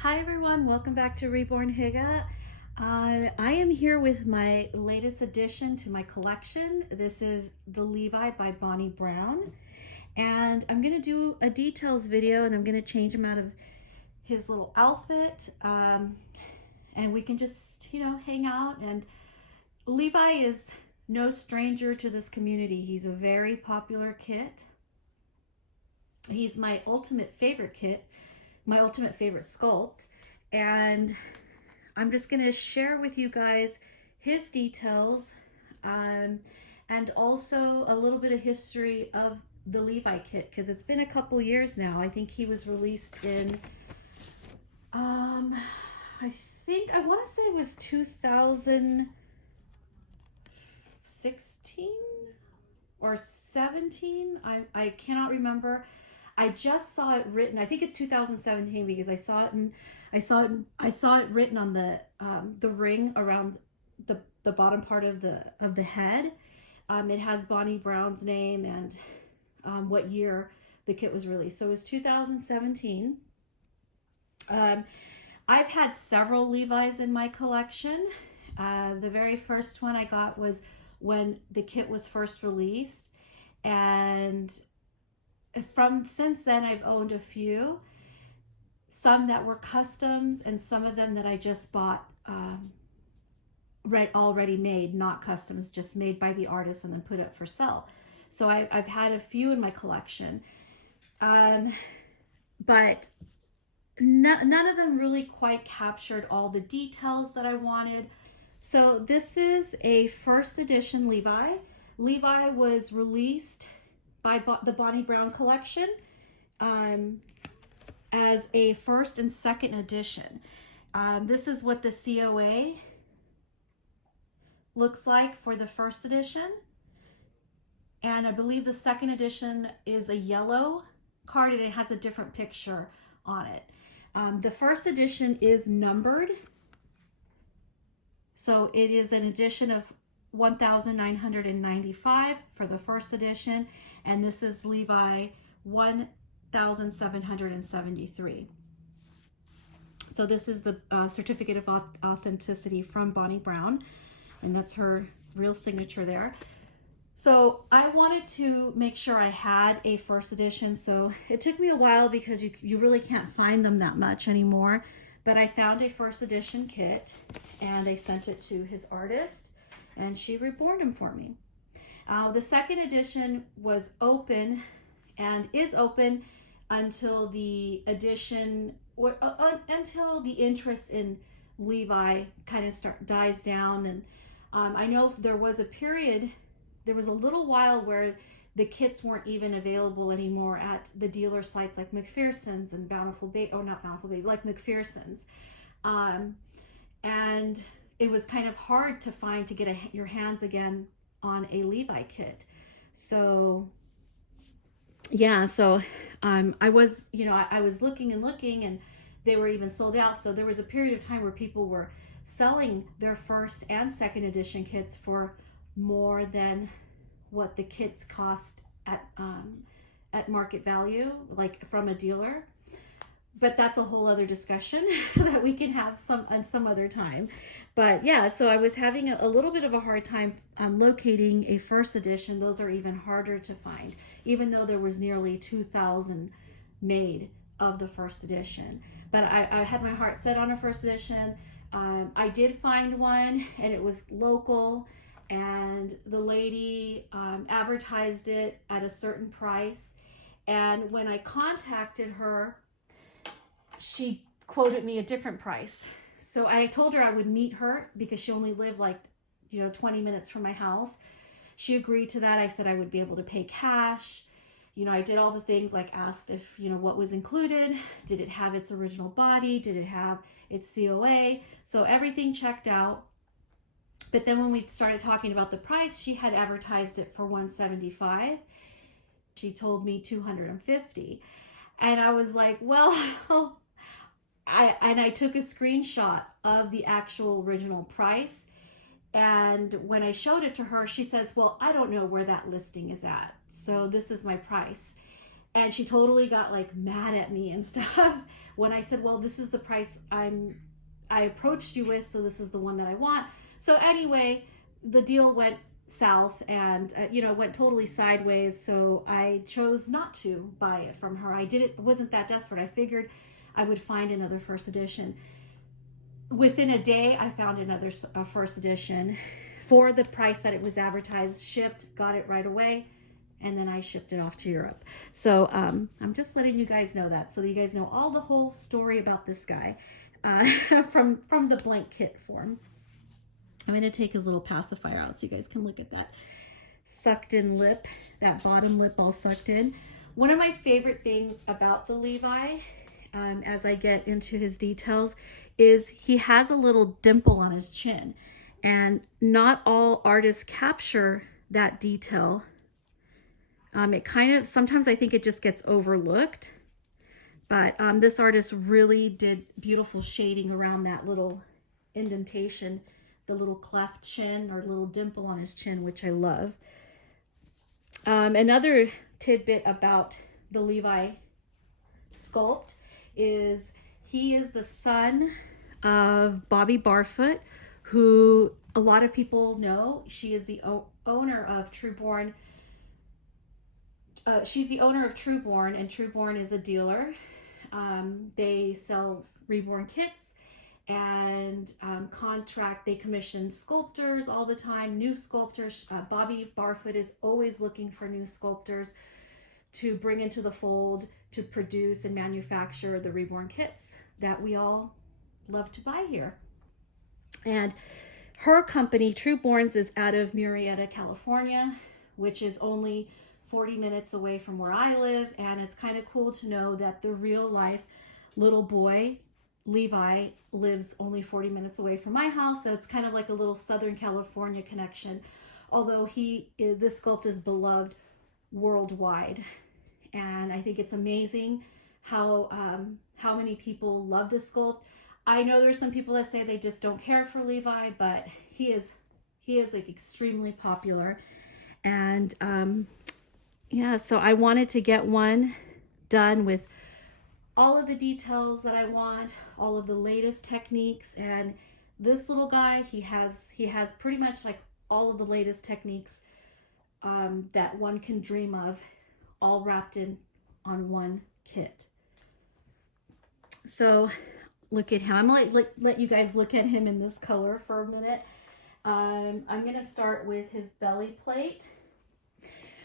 Hi everyone, welcome back to Reborn Hygge. I am here with my latest addition to my collection. This is the Levi by Bonnie Brown. And I'm going to do a details video and I'm going to change him out of his little outfit. And we can just, hang out. And Levi is no stranger to this community. He's a very popular kit. He's my ultimate favorite kit, my ultimate favorite sculpt. And I'm just going to share with you guys his details and also a little bit of history of the Levi kit because it's been a couple years now. I think he was released in, I want to say it was 2016 or 17. I cannot remember. I just saw it written. I think it's 2017 because I saw it written on the ring around the bottom part of the head. It has Bonnie Brown's name and what year the kit was released. So it was 2017. I've had several Levi's in my collection. The very first one I got was when the kit was first released, and since then I've owned a few, some that were customs and some of them that I just bought already made, not customs, just made by the artist and then put up for sale. So I've had a few in my collection, but none of them really quite captured all the details that I wanted. So this is a first edition Levi. Levi was released by the Bonnie Brown collection as a first and second edition. This is what the COA looks like for the first edition. And I believe the second edition is a yellow card and it has a different picture on it. The first edition is numbered. So it is an edition of 1995 for the first edition, and this is Levi 1773. So this is the certificate of authenticity from Bonnie Brown, and that's her real signature there. So I wanted to make sure I had a first edition, so it took me a while because you really can't find them that much anymore, but I found a first edition kit and I sent it to his artist and she reborned him for me. The second edition was open and is open until the until the interest in Levi kind of dies down. And I know there was a little while where the kits weren't even available anymore at the dealer sites like McPherson's and Bountiful Baby, or not Bountiful Baby, like McPherson's. And it was kind of hard to find to get your hands again on a Levi kit. So yeah, so I was looking and looking and they were even sold out. So there was a period of time where people were selling their first and second edition kits for more than what the kits cost at market value, like from a dealer. But that's a whole other discussion that we can have some other time. But yeah, so I was having a little bit of a hard time locating a first edition. Those are even harder to find, even though there was nearly 2,000 made of the first edition. But I had my heart set on a first edition. I did find one and it was local, and the lady advertised it at a certain price. And when I contacted her, she quoted me a different price. So I told her I would meet her because she only lived 20 minutes from my house. She agreed to that. I said I would be able to pay cash. I did all the things, like asked if, what was included. Did it have its original body? Did it have its COA? So everything checked out. But then when we started talking about the price, she had advertised it for $175. She told me $250. And I was like, well, I took a screenshot of the actual original price. And when I showed it to her, she says, well, I don't know where that listing is at, so this is my price. And she totally got mad at me and stuff, when I said, well, this is the price I approached you with, so this is the one that I want. So anyway, the deal went south, and you know, went totally sideways. So I chose not to buy it from her. I wasn't that desperate. I figured I would find another first edition. Within a day, I found another first edition for the price that it was advertised, shipped, got it right away, and then I shipped it off to Europe. So I'm just letting you guys know that, so that you guys know all the whole story about this guy from the blank kit form. I'm going to take his little pacifier out so you guys can look at that sucked in lip, that bottom lip all sucked in. One of my favorite things about the Levi, as I get into his details, is he has a little dimple on his chin. And not all artists capture that detail. It kind of, sometimes I think it just gets overlooked. But this artist really did beautiful shading around that little indentation, the little cleft chin or little dimple on his chin, which I love. Another tidbit about the Levi sculpt is he is the son of Bobby Barfoot, who a lot of people know. She is the owner of Reborn. She's the owner of Reborn, and Reborn is a dealer. They sell Reborn kits and they commission sculptors all the time, new sculptors. Bobby Barfoot is always looking for new sculptors to bring into the fold to produce and manufacture the Reborn kits that we all love to buy here. And her company, Reborn, is out of Murrieta, California, which is only 40 minutes away from where I live. And it's kind of cool to know that the real life little boy, Levi, lives only 40 minutes away from my house. So it's kind of like a little Southern California connection, although this sculpt is beloved worldwide. And I think it's amazing how many people love this sculpt. I know there's some people that say they just don't care for Levi, but he is like extremely popular. And yeah, so I wanted to get one done with all of the details that I want, all of the latest techniques. And this little guy, he has pretty much like all of the latest techniques that one can dream of, all wrapped in on one kit. So look at him. I'm gonna let you guys look at him in this color for a minute. I'm gonna start with his belly plate.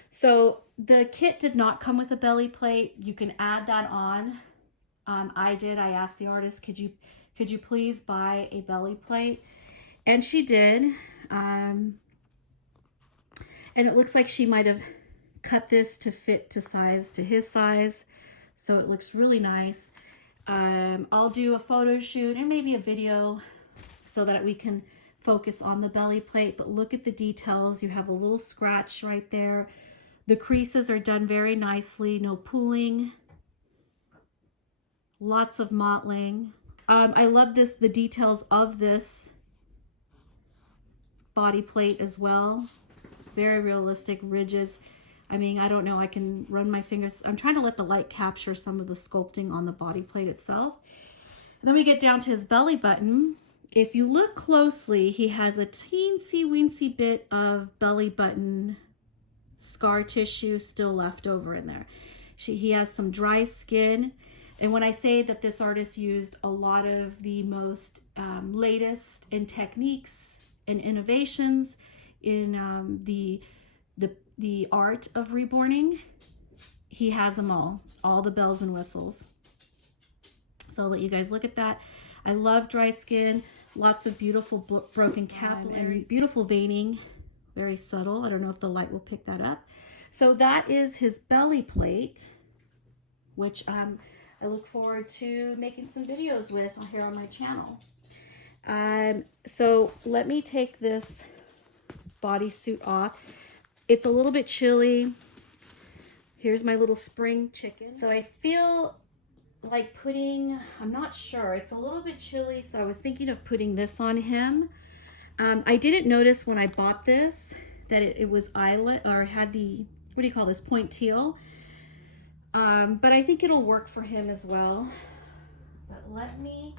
So the kit did not come with a belly plate. You can add that on. I did. I asked the artist, could you please buy a belly plate? And she did. And it looks like she might have cut this to fit to his size. So it looks really nice. I'll do a photo shoot and maybe a video so that we can focus on the belly plate. But look at the details. You have a little scratch right there. The creases are done very nicely. No pooling. Lots of mottling. I love the details of this body plate as well. Very realistic ridges. I mean, I don't know, I can run my fingers. I'm trying to let the light capture some of the sculpting on the body plate itself. Then we get down to his belly button. If you look closely, he has a teensy weensy bit of belly button scar tissue still left over in there. He has some dry skin. And when I say that this artist used a lot of the most latest in techniques and innovations in the art of reborning, he has them all the bells and whistles. So I'll let you guys look at that. I love dry skin, lots of beautiful broken capillary and beautiful veining, very subtle. I don't know if the light will pick that up. So that is his belly plate, which I look forward to making some videos with here on my channel. So let me take this bodysuit off. It's a little bit chilly. Here's my little spring chicken. So I feel like I'm not sure. It's a little bit chilly, so I was thinking of putting this on him. I didn't notice when I bought this that it was eyelet, or had the, what do you call this, point teal. But I think it'll work for him as well. let me.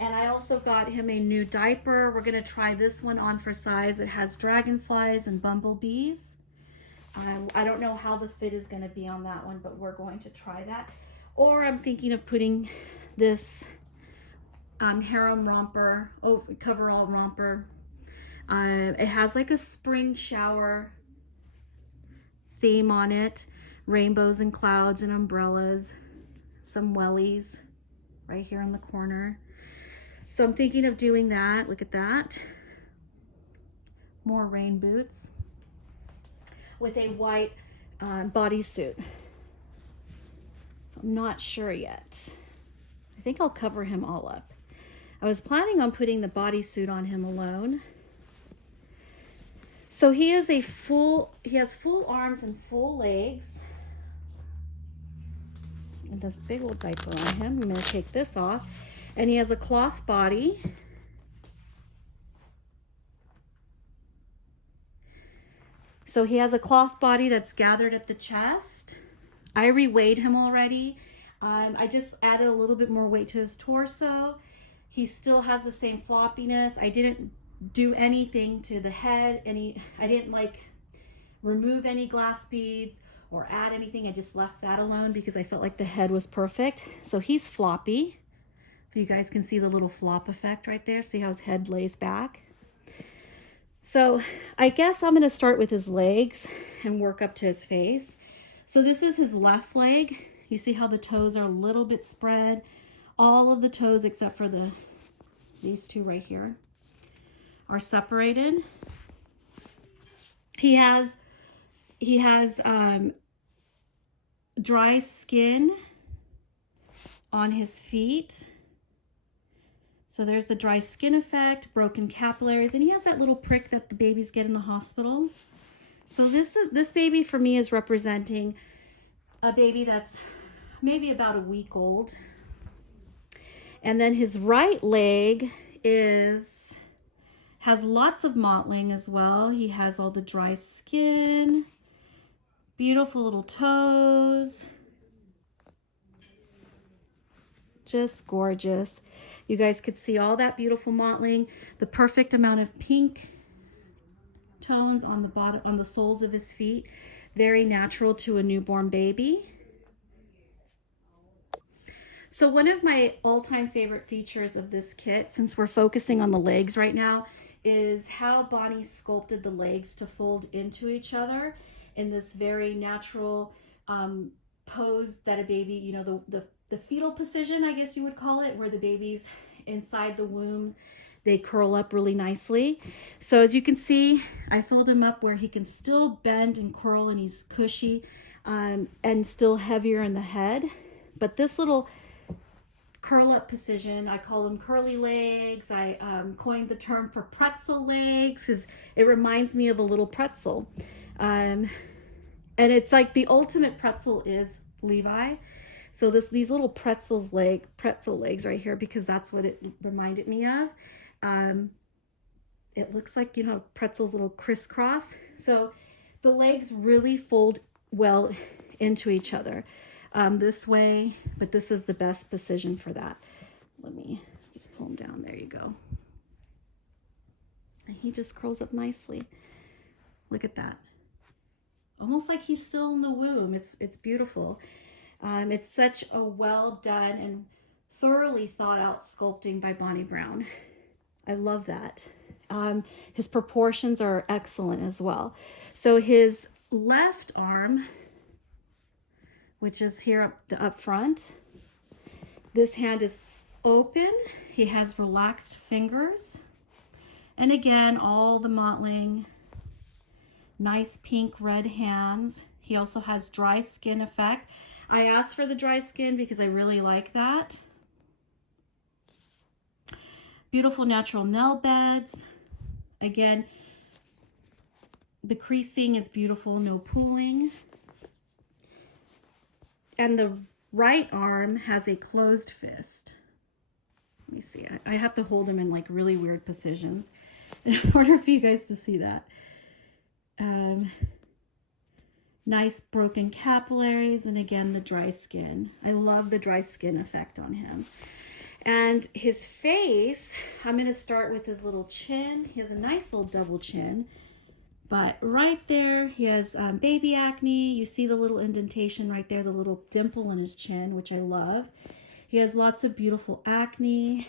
And I also got him a new diaper. We're gonna try this one on for size. It has dragonflies and bumblebees. I don't know how the fit is gonna be on that one, but we're going to try that. Or I'm thinking of putting this harem romper, coverall romper. It has like a spring shower theme on it. Rainbows and clouds and umbrellas. Some wellies right here in the corner. So I'm thinking of doing that. Look at that. More rain boots with a white bodysuit. So I'm not sure yet. I think I'll cover him all up. I was planning on putting the bodysuit on him alone. So he has full arms and full legs. And this big old diaper on him. I'm going to take this off. And he has a cloth body. So he has a cloth body that's gathered at the chest. I reweighed him already. I just added a little bit more weight to his torso. He still has the same floppiness. I didn't do anything to the head. I didn't like remove any glass beads or add anything. I just left that alone because I felt like the head was perfect. So he's floppy. You guys can see the little flop effect right there. See how his head lays back? So I guess I'm going to start with his legs and work up to his face. So this is his left leg. You see how the toes are a little bit spread? All of the toes except for these two right here are separated. He has dry skin on his feet. So there's the dry skin effect, broken capillaries, and he has that little prick that the babies get in the hospital. So this baby for me is representing a baby that's maybe about a week old. And then his right leg has lots of mottling as well. He has all the dry skin, beautiful little toes. Just gorgeous. You guys could see all that beautiful mottling, the perfect amount of pink tones on the bottom, on the soles of his feet. Very natural to a newborn baby. So one of my all-time favorite features of this kit, since we're focusing on the legs right now, is how Bonnie sculpted the legs to fold into each other in this very natural pose that a baby, you know, the fetal position, I guess you would call it, where the baby's inside the womb, they curl up really nicely. So as you can see, I fold him up where he can still bend and curl and he's cushy and still heavier in the head. But this little curl up position, I call them curly legs. I coined the term for pretzel legs because it reminds me of a little pretzel. And it's like the ultimate pretzel is Levi. So these little pretzel legs right here, because that's what it reminded me of. It looks like, you know, pretzel's little crisscross. So the legs really fold well into each other this way, but this is the best position for that. Let me just pull him down. There you go. And he just curls up nicely. Look at that. Almost like he's still in the womb. It's beautiful. It's such a well done and thoroughly thought out sculpting by Bonnie Brown. I love that. His proportions are excellent as well. So his left arm, which is here up front, this hand is open. He has relaxed fingers. And again, all the mottling, nice pink red hands. He also has dry skin effect. I asked for the dry skin because I really like that. Beautiful natural nail beds. Again, the creasing is beautiful, no pooling. And the right arm has a closed fist. Let me see. I have to hold him in like really weird positions in order for you guys to see that. Nice broken capillaries, and again, the dry skin. I love the dry skin effect on him. And his face, I'm going to start with his little chin. He has a nice little double chin. But right there, he has baby acne. You see the little indentation right there, the little dimple in his chin, which I love. He has lots of beautiful acne.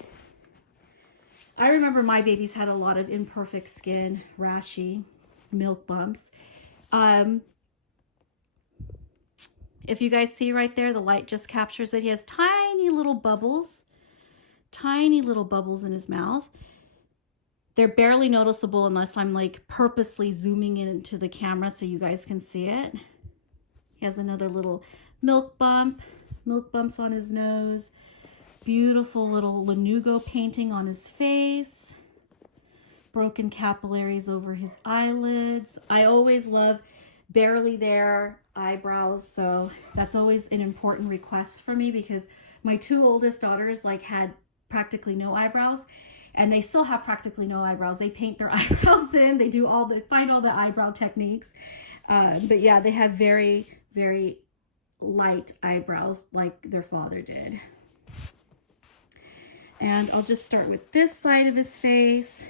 I remember my babies had a lot of imperfect skin, rashy, milk bumps. If you guys see right there, the light just captures it. He has tiny little bubbles in his mouth. They're barely noticeable unless I'm like purposely zooming into the camera so you guys can see it. He has another little milk bumps on his nose. Beautiful little lanugo painting on his face. Broken capillaries over his eyelids. I always love barely there eyebrows, so that's always an important request for me because my two oldest daughters like had practically no eyebrows, and they still have practically no eyebrows. They paint their eyebrows in, they do find all the eyebrow techniques, but yeah, they have very, very light eyebrows like their father did. And I'll just start with this side of his face.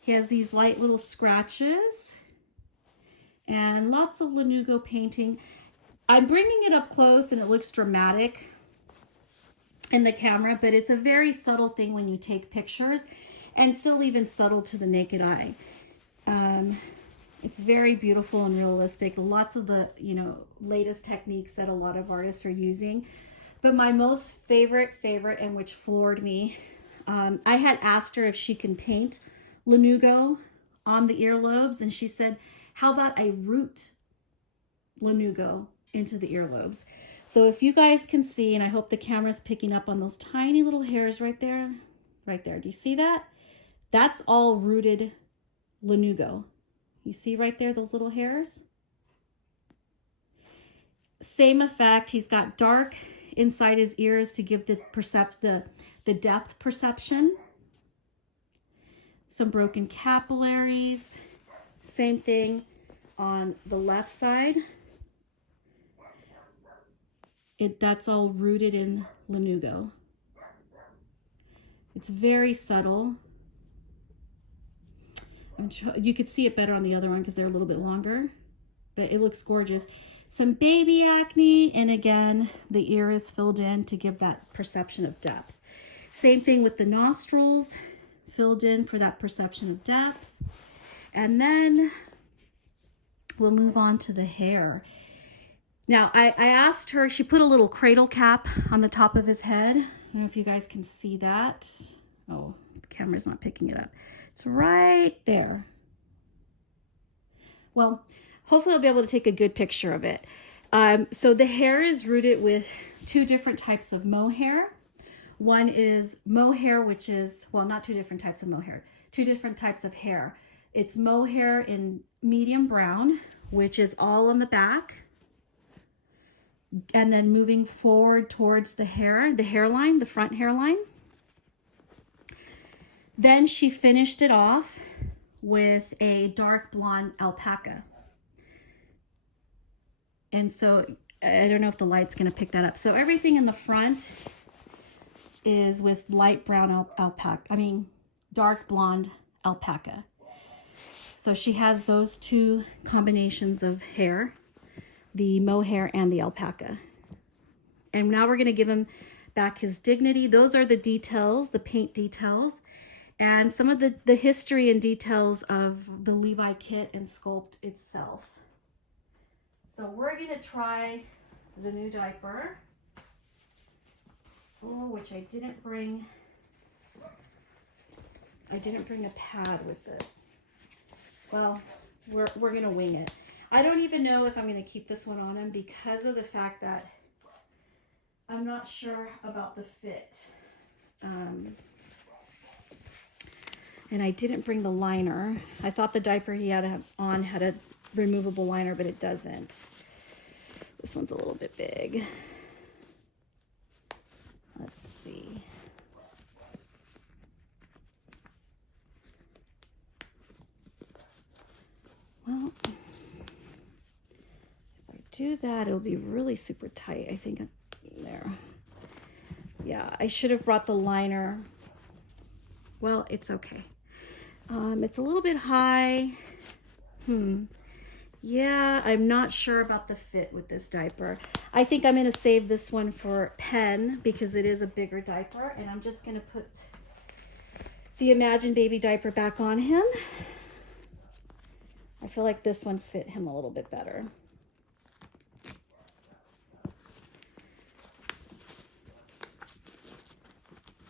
He has these light little scratches and lots of lanugo painting. I'm bringing it up close and it looks dramatic in the camera, but it's a very subtle thing when you take pictures and still even subtle to the naked eye. It's very beautiful and realistic. Lots of the, latest techniques that a lot of artists are using. But my most favorite, and which floored me, I had asked her if she can paint lanugo on the earlobes, and she said, how about I root lanugo into the earlobes? So if you guys can see, and I hope the camera's picking up on those tiny little hairs right there. Do you see that? That's all rooted lanugo. You see right there, those little hairs? Same effect. He's got dark inside his ears to give the depth perception. Some broken capillaries. Same thing on the left side. That's all rooted in lanugo. It's very subtle. You could see it better on the other one because they're a little bit longer, but it looks gorgeous. Some baby acne, and again, the ear is filled in to give that perception of depth. Same thing with the nostrils, filled in for that perception of depth. And then we'll move on to the hair. Now, I asked her, she put a little cradle cap on the top of his head. I don't know if you guys can see that. Oh, the camera's not picking it up. It's right there. Well, hopefully I'll be able to take a good picture of it. So the hair is rooted with two different types of mohair. One is mohair, which is, well, not two different types of mohair, two different types of hair. It's mohair in medium brown, which is all on the back. And then moving forward towards the hairline, the front hairline. Then she finished it off with a dark blonde alpaca. And so I don't know if the light's going to pick that up. So everything in the front is with light brown dark blonde alpaca. So she has those two combinations of hair, the mohair and the alpaca. And now we're going to give him back his dignity. Those are the details, the paint details, and some of the history and details of the Levi kit and sculpt itself. So we're going to try the new diaper, which I didn't bring a pad with this. Well, we're going to wing it. I don't even know if I'm going to keep this one on him because of the fact that I'm not sure about the fit. And I didn't bring the liner. I thought the diaper he had on had a removable liner, but it doesn't. This one's a little bit big. Let's see. Well, if I do that, it'll be really super tight. I think there. Yeah, Yeah, I should have brought the liner. Well, it's okay. It's a little bit high. Yeah, I'm not sure about the fit with this diaper. I think I'm going to save this one for Pen because it is a bigger diaper, and I'm just going to put the Imagine Baby diaper back on him. I feel like this one fit him a little bit better.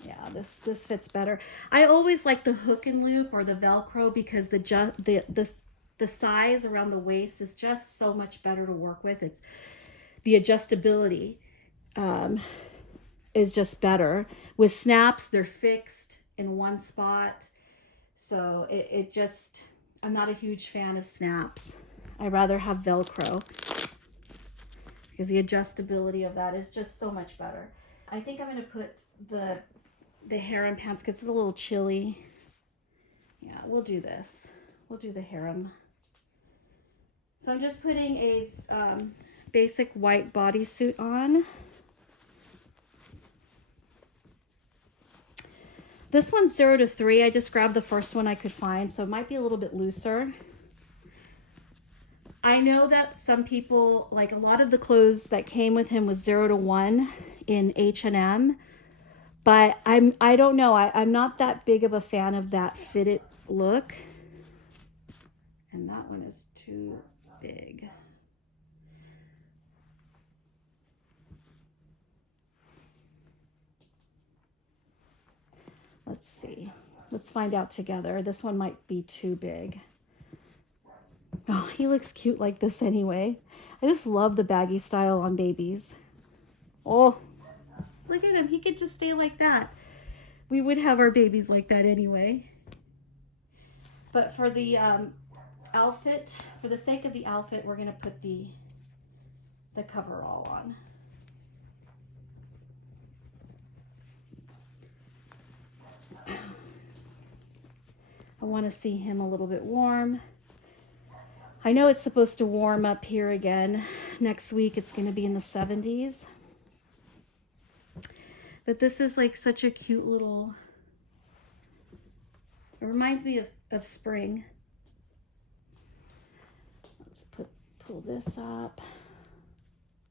Yeah, this fits better. I always like the hook and loop or the Velcro because the size around the waist is just so much better to work with. It's the adjustability is just better. With snaps, they're fixed in one spot. So it just, I'm not a huge fan of snaps. I'd rather have Velcro because the adjustability of that is just so much better. I think I'm going to put the harem pants because it's a little chilly. Yeah, we'll do this. We'll do the harem. So I'm just putting a basic white bodysuit on. This one's 0 to 3. I just grabbed the first one I could find, so it might be a little bit looser. I know that some people, like a lot of the clothes that came with him was 0 to 1 in H&M, but I don't know. I'm not that big of a fan of that fitted look. And that one is too big. Let's see. Let's find out together. This one might be too big. Oh, he looks cute like this anyway. I just love the baggy style on babies. Oh, look at him. He could just stay like that. We would have our babies like that anyway. But for the outfit, for the sake of the outfit, we're going to put the coverall on. I want to see him a little bit warm. I know it's supposed to warm up here again. Next week it's going to be in the 70s. But this is like such a cute little, it reminds me of spring. Let's pull this up.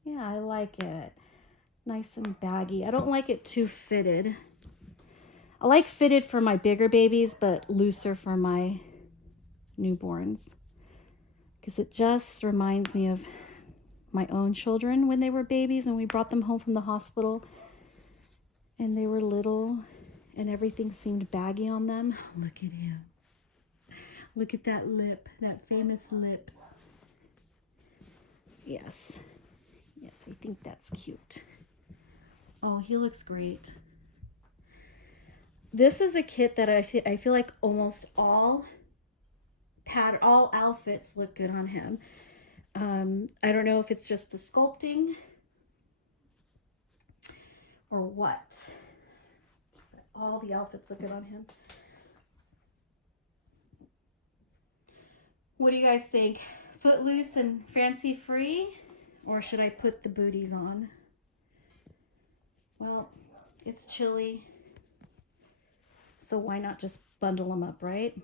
Yeah, I like it. Nice and baggy. I don't like it too fitted. I like fitted for my bigger babies, but looser for my newborns. Because it just reminds me of my own children when they were babies and we brought them home from the hospital and they were little and everything seemed baggy on them. Look at him. Look at that lip, that famous lip. Yes. Yes, I think that's cute. Oh, he looks great. This is a kit that I feel like almost all outfits look good on him. I don't know if it's just the sculpting or what. All the outfits look good on him. What do you guys think? Footloose and fancy free? Or should I put the booties on? Well, it's chilly. So why not just bundle them up, right?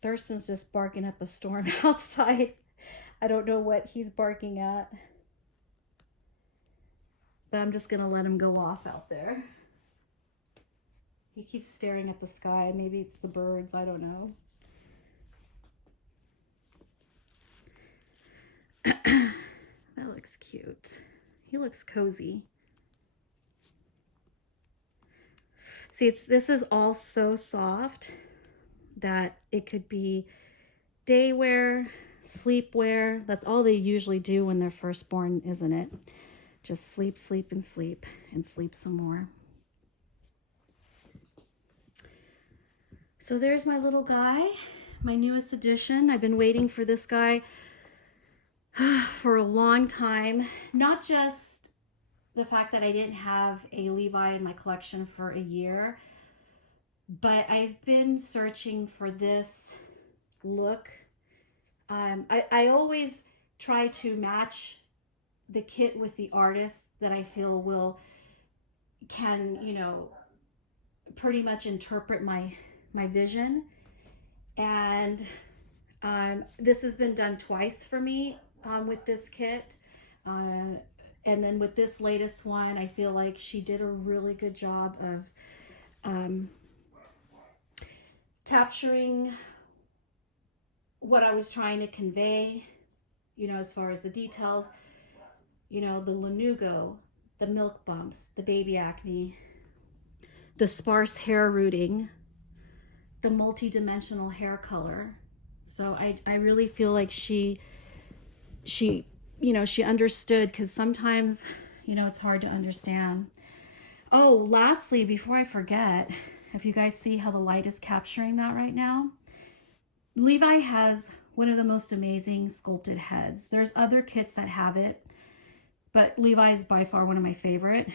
Thurston's just barking up a storm outside. I don't know what he's barking at. But I'm just going to let him go off out there. He keeps staring at the sky. Maybe it's the birds. I don't know. That looks cute. He looks cozy. See, this is all so soft that it could be day wear, sleep wear. That's all they usually do when they're first born, isn't it? Just sleep, sleep, and sleep, and sleep some more. So there's my little guy, my newest addition. I've been waiting for this guy for a long time. Not just the fact that I didn't have a Levi in my collection for a year, but I've been searching for this look. I always try to match the kit with the artist that I feel can, you know, pretty much interpret my vision. And this has been done twice for me with this kit. And then with this latest one, I feel like she did a really good job of capturing what I was trying to convey, you know, as far as the details, you know, the lanugo, the milk bumps, the baby acne, the sparse hair rooting, the multi-dimensional hair color. So I really feel like she you know, she understood, because sometimes, you know, it's hard to understand. Oh, lastly, before I forget, if you guys see how the light is capturing that right now, Levi has one of the most amazing sculpted heads. There's other kits that have it, but Levi is by far one of my favorite.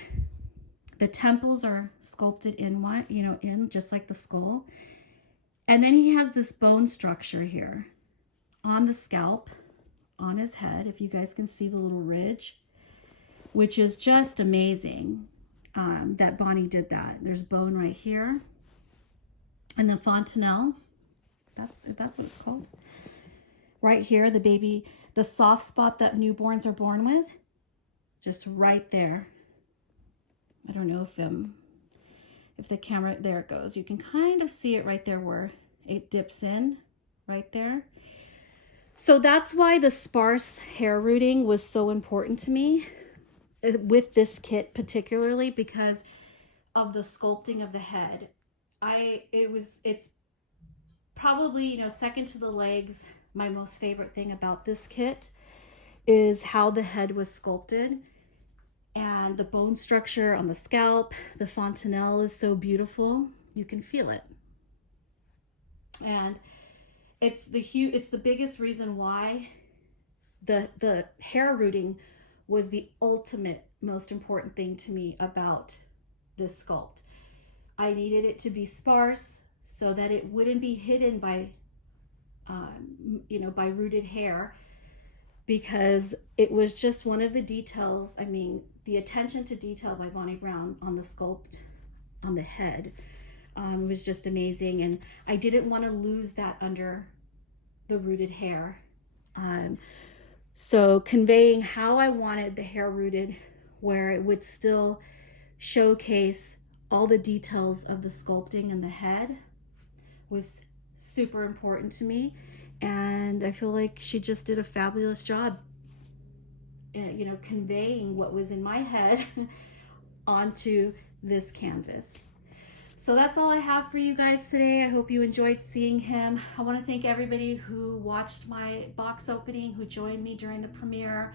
The temples are sculpted in one, you know, in just like the skull. And then he has this bone structure here on the scalp, on his head, if you guys can see the little ridge, which is just amazing that Bonnie did that. There's bone right here. And the fontanelle, that's what it's called. Right here, the baby, the soft spot that newborns are born with, just right there. I don't know if the camera, there it goes. You can kind of see it right there where it dips in, right there. So that's why the sparse hair rooting was so important to me with this kit, particularly because of the sculpting of the head. It's probably, you know, second to the legs. My most favorite thing about this kit is how the head was sculpted, and the bone structure on the scalp. The fontanelle is so beautiful. You can feel it. And it's the biggest reason why the hair rooting was the ultimate most important thing to me about this sculpt. I needed it to be sparse so that it wouldn't be hidden by you know, by rooted hair, because it was just one of the details. I mean, the attention to detail by Bonnie Brown on the sculpt on the head was just amazing, and I didn't want to lose that under the rooted hair. So conveying how I wanted the hair rooted, where it would still showcase all the details of the sculpting in the head, was super important to me. And I feel like she just did a fabulous job, you know, conveying what was in my head onto this canvas. So that's all I have for you guys today. I hope you enjoyed seeing him. I want to thank everybody who watched my box opening, who joined me during the premiere,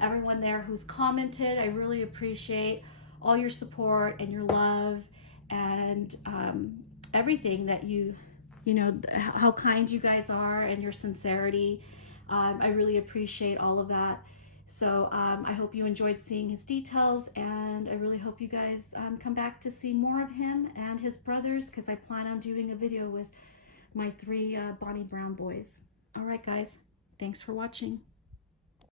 everyone there who's commented. I really appreciate all your support and your love, and everything that you know, how kind you guys are and your sincerity. I really appreciate all of that. So I hope you enjoyed seeing his details, and I really hope you guys come back to see more of him and his brothers, because I plan on doing a video with my 3 Bonnie Brown boys. All right, guys. Thanks for watching.